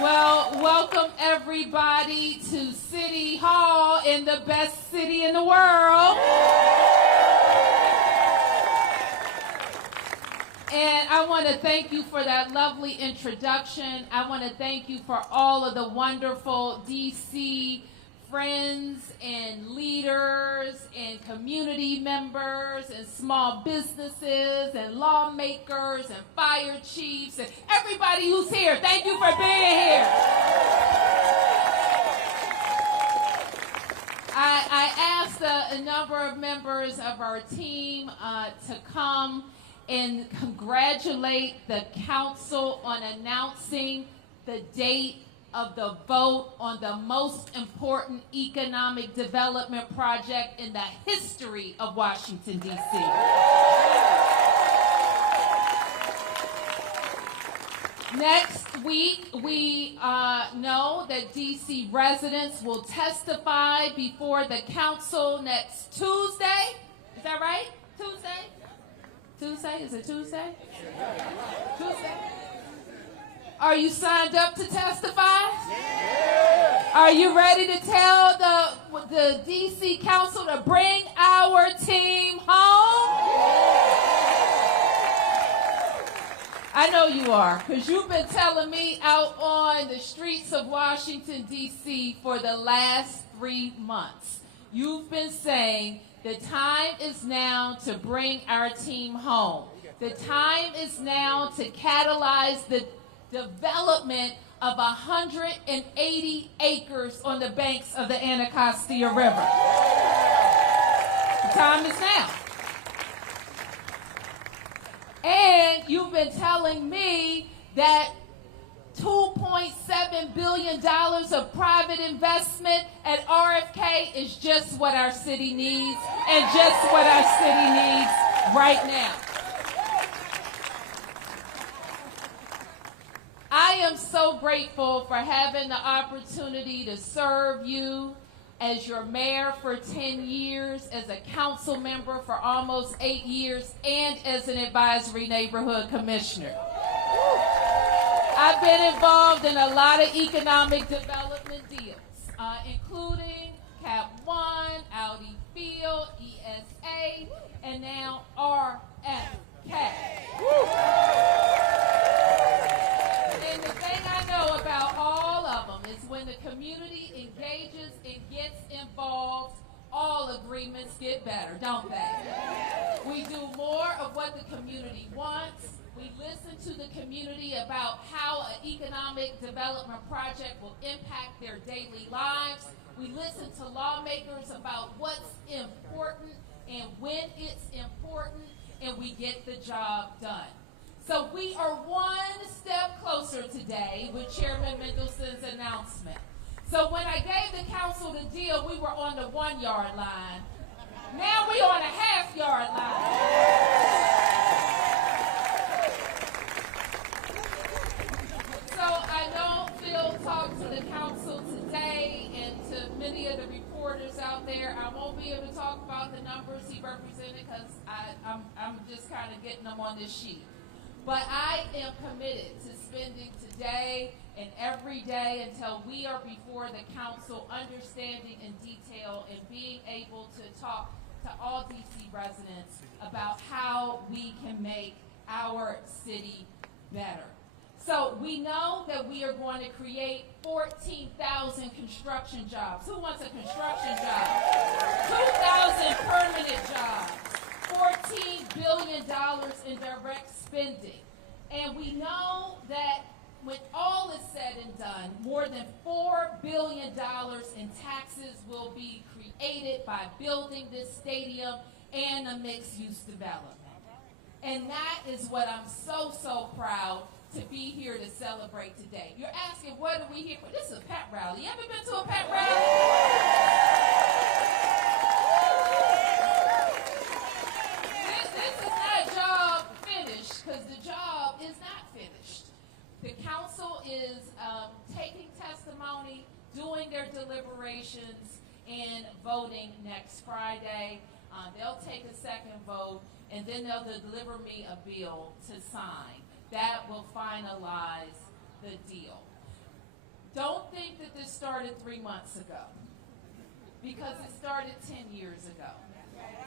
Well, welcome everybody to City Hall in the best city in the world. And I want to thank you for that lovely introduction. I want to thank you for all of the wonderful DC friends and leaders and community members and small businesses and lawmakers and fire chiefs and everybody who's here. Thank you for being here. I asked a number of members of our team to come and congratulate the council on announcing the date of the vote on the most important economic development project in the history of Washington, D.C. Next week, we know that D.C. residents will testify before the council next Tuesday. Is that right? Tuesday? Tuesday? Is it Tuesday? Tuesday? Are you signed up to testify? Yeah. Are you ready to tell the D.C. Council to bring our team home? Yeah. I know you are, because you've been telling me out on the streets of Washington, D.C. for the last 3 months. You've been saying the time is now to bring our team home. The time is now to catalyze the development of 180 acres on the banks of the Anacostia River. The time is now. And you've been telling me that $2.7 billion of private investment at RFK is just what our city needs and just what our city needs right now. I am so grateful for having the opportunity to serve you as your mayor for 10 years, as a council member for almost 8 years, and as an advisory neighborhood commissioner. I've been involved in a lot of economic development deals, including Cap 1, Audi Field, ESA, and now RFK. And the thing I know about all of them is when the community engages and gets involved, all agreements get better, don't they? We do more of what the community wants. We listen to the community about how an economic development project will impact their daily lives. We listen to lawmakers about what's important and when it's important, and we get the job done. So we are one step closer today with Chairman Mendelson's announcement. So when I gave the council the deal, we were on the 1 yard line. Now we're on a half yard line. So I know Phil talked to the council today and to many of the reporters out there. I won't be able to talk about the numbers he represented because I'm just kind of getting them on this sheet. But I am committed to spending today and every day until we are before the council, understanding in detail and being able to talk to all DC residents about how we can make our city better. So we know that we are going to create 14,000 construction jobs. Who wants a construction job? 2,000 permanent jobs. $14 billion in direct spending. And we know that when all is said and done, more than $4 billion in taxes will be created by building this stadium and a mixed-use development. And that is what I'm so, so proud to be here to celebrate today. You're asking, what are we here for? This is a pep rally. You ever been to a pep rally? This is not job finished, because the job is not finished. The council is taking testimony, doing their deliberations, and voting next Friday. They'll take a second vote, and then they'll deliver me a bill to sign. That will finalize the deal. started 3 months ago because it started 10 years ago.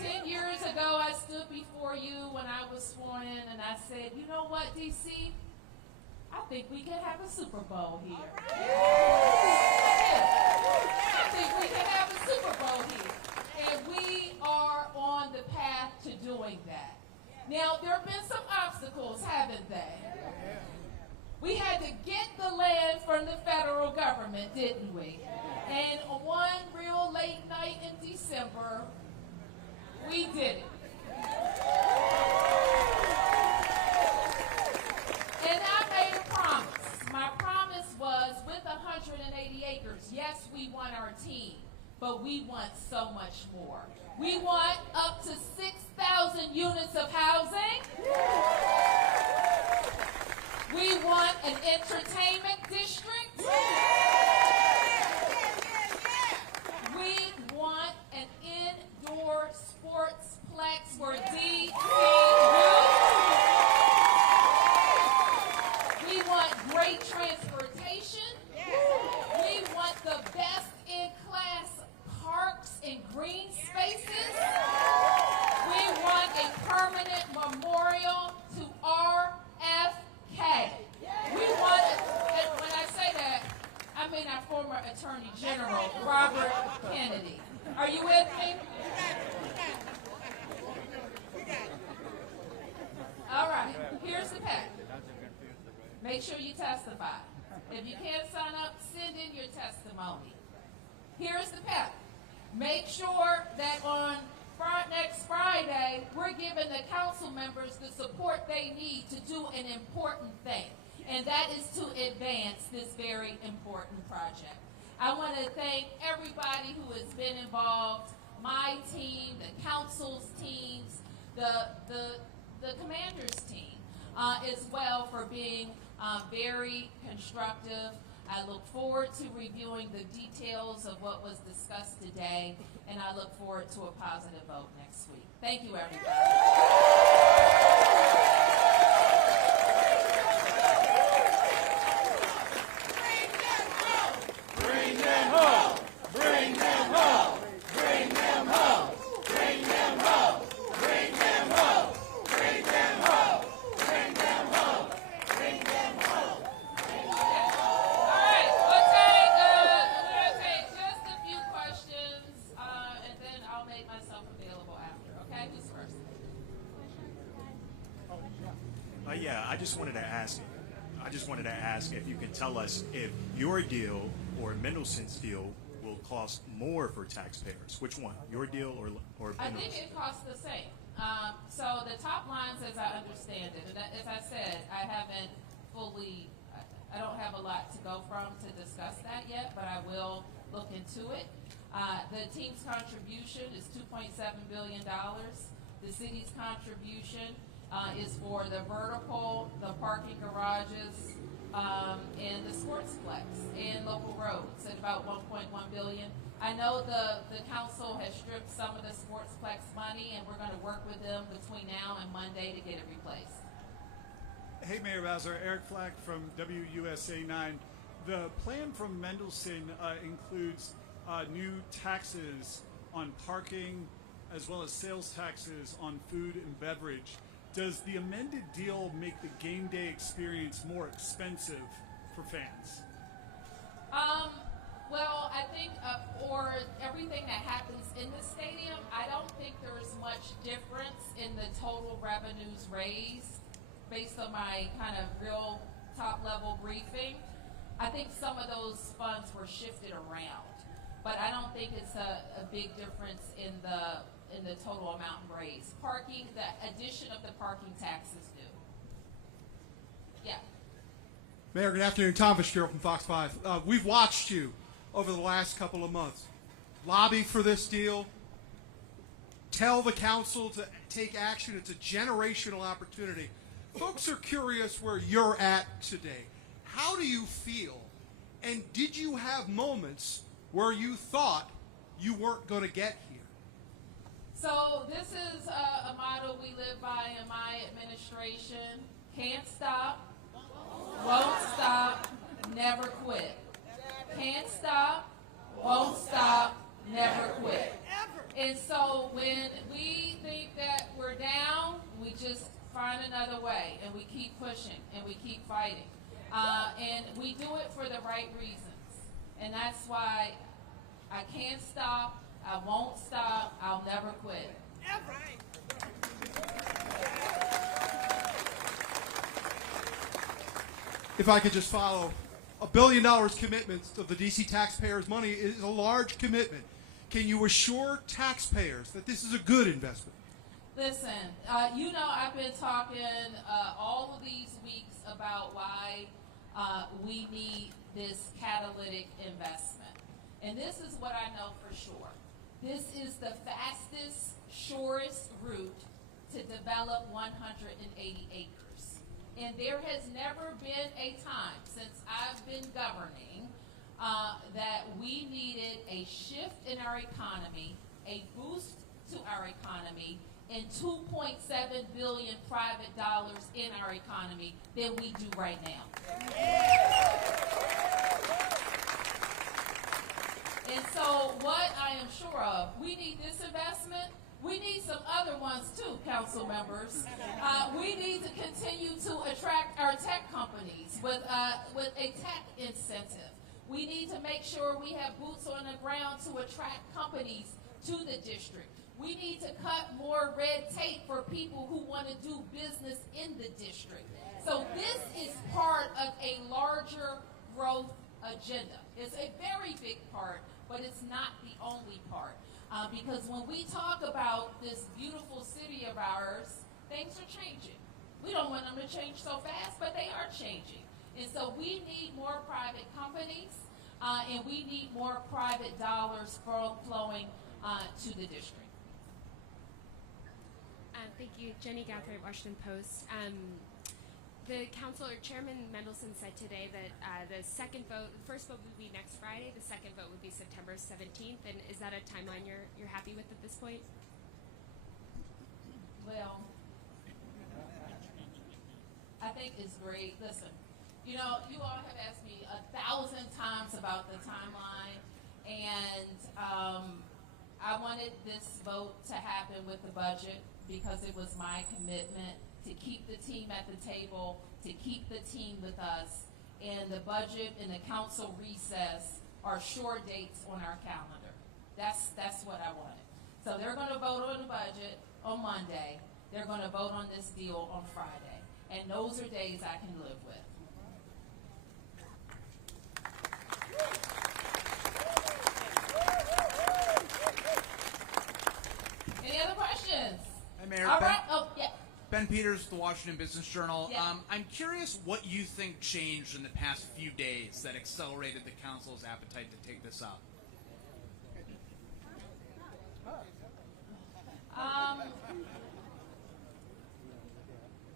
10 years ago, I stood before you when I was sworn in and I said, you know what, DC? I think we can have a Super Bowl here. I think we can have a Super Bowl here. And we are on the path to doing that. Now, there have been some obstacles, haven't they? We had to get the land from the federal government, didn't we? And one real late night in December, we did it. And I made a promise. My promise was with 180 acres, yes, we want our team, but we want so much more. We want up to 6,000 units of housing. We want an entertainment district. We want an indoor sportsplex for DCU. We want great transportation. We want the best in class parks and green spaces. We want a permanent memorial to RFK. We want, and when I say that, I mean our former Attorney General, Robert Kennedy. Are you with me? All right, here's the pack. Make sure you testify. If you can't sign up, send in your testimony. Here's the pack. Make sure that on next Friday, we're giving the council members the support they need to do an important thing, and that is to advance this very important project. I want to thank everybody who has been involved, my team, the council's teams, the commander's team, as well, for being very constructive. I look forward to reviewing the details of what was discussed today, and I look forward to a positive vote next week. Thank you, everybody. Bring them home! Bring them home! Bring them home! Bring them home! Bring them home! Bring them home! Bring them home! Bring them home! All right, we're gonna take just a few questions, and then I'll make myself available after. Okay, who's first? Yeah, I just wanted to ask if you can tell us if your deal or Mendelssohn's deal will cost more for taxpayers. Which one, your deal or I Mendelssohn's? think it costs the same. So the top lines, as I understand it, and as I said, I don't have a lot to go from to discuss that yet, but I will look into it. The team's contribution is $2.7 billion. The city's contribution is for the vertical, the parking garages, and the sportsplex and local roads at about $1.1 billion. I know the council has stripped some of the sportsplex money, and we're going to work with them between now and Monday to get it replaced. Hey, Mayor Bowser, Eric Flack from WUSA 9. The plan from Mendelssohn includes new taxes on parking as well as sales taxes on food and beverage. Does the amended deal make the game day experience more expensive for fans? Well, I think for everything that happens in the stadium, I don't think there's much difference in the total revenues raised based on my kind of real top-level briefing. I think some of those funds were shifted around, but I don't think it's a big difference in the total amount raised. Parking, the addition of the parking taxes do. Yeah. Mayor, good afternoon. Tom Fitzgerald from Fox 5. We've watched you over the last couple of months lobby for this deal, tell the council to take action. It's a generational opportunity. Folks are curious where you're at today. How do you feel? And did you have moments where you thought you weren't going to get here? So this is a motto we live by in my administration. Can't stop, won't stop, never quit. Can't stop, And we do it for the right reasons. And that's why I can't stop, I won't stop, I'll never quit. If I could just follow, $1 billion commitment of the DC taxpayers' money is a large commitment. Can you assure taxpayers that this is a good investment? Listen, you know I've been talking all of these weeks about why we need this catalytic investment. And this is what I know for sure. This is the fastest, surest route to develop 180 acres. And there has never been a time since I've been governing that we needed a shift in our economy, a boost to our economy, and $2.7 billion private dollars in our economy than we do right now. And so what I am sure of, we need this investment. We need some other ones too, council members. We need to continue to attract our tech companies with a tech incentive. We need to make sure we have boots on the ground to attract companies to the district. We need to cut more red tape for people who want to do business in the district. So this is part of a larger growth agenda. It's a very big part, but it's not the only part. Because when we talk about this beautiful city of ours, things are changing. We don't want them to change so fast, but they are changing. And so we need more private companies, and we need more private dollars flowing to the district. Thank you. Jenny Gathright, Washington Post. The council, or Chairman Mendelson, said today that the first vote would be next Friday, the second vote would be September 17th, and is that a timeline you're happy with at this point? Well, I think it's great. Listen, you know, you all have asked me 1,000 times about the timeline, and I wanted this vote to happen with the budget because it was my commitment to keep the team at the table, to keep the team with us, and the budget and the council recess are sure dates on our calendar. That's what I wanted. So they're going to vote on the budget on Monday. They're going to vote on this deal on Friday. And those are days I can live with. Any other questions? Hey, Mayor. All right. Oh, yeah. Ben Peters, the Washington Business Journal. Yeah. I'm curious what you think changed in the past few days that accelerated the council's appetite to take this up.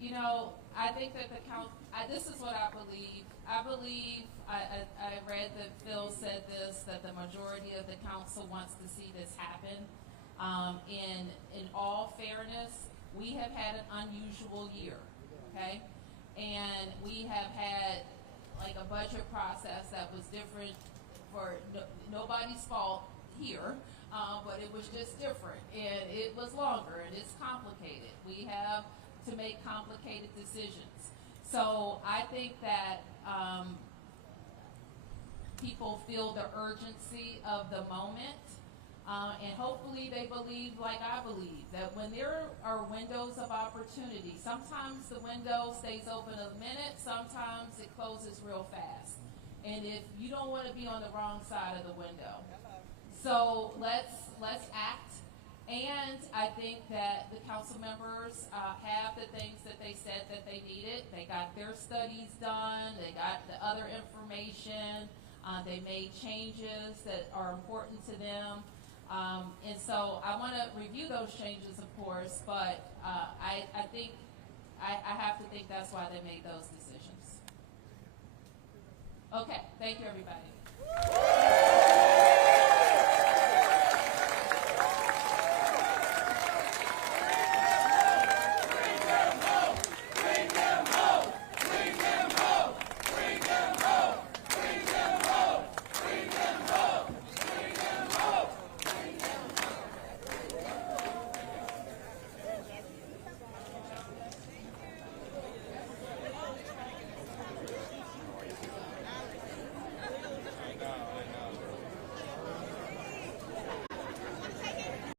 You know, I think that the council, this is what I believe. I read that Phil said this, that the majority of the council wants to see this happen. In all fairness, we have had an unusual year, okay? And we have had like a budget process that was different for nobody's fault here, but it was just different. And it was longer and it's complicated. We have to make complicated decisions. So I think that people feel the urgency of the moment. And hopefully they believe like I believe, that when there are windows of opportunity, sometimes the window stays open a minute, sometimes it closes real fast. And if you don't want to be on the wrong side of the window. So let's act. And I think that the council members have the things that they said that they needed. They got their studies done, they got the other information, they made changes that are important to them. And so I want to review those changes, of course, but I think I have to think that's why they made those decisions. Okay, thank you, everybody.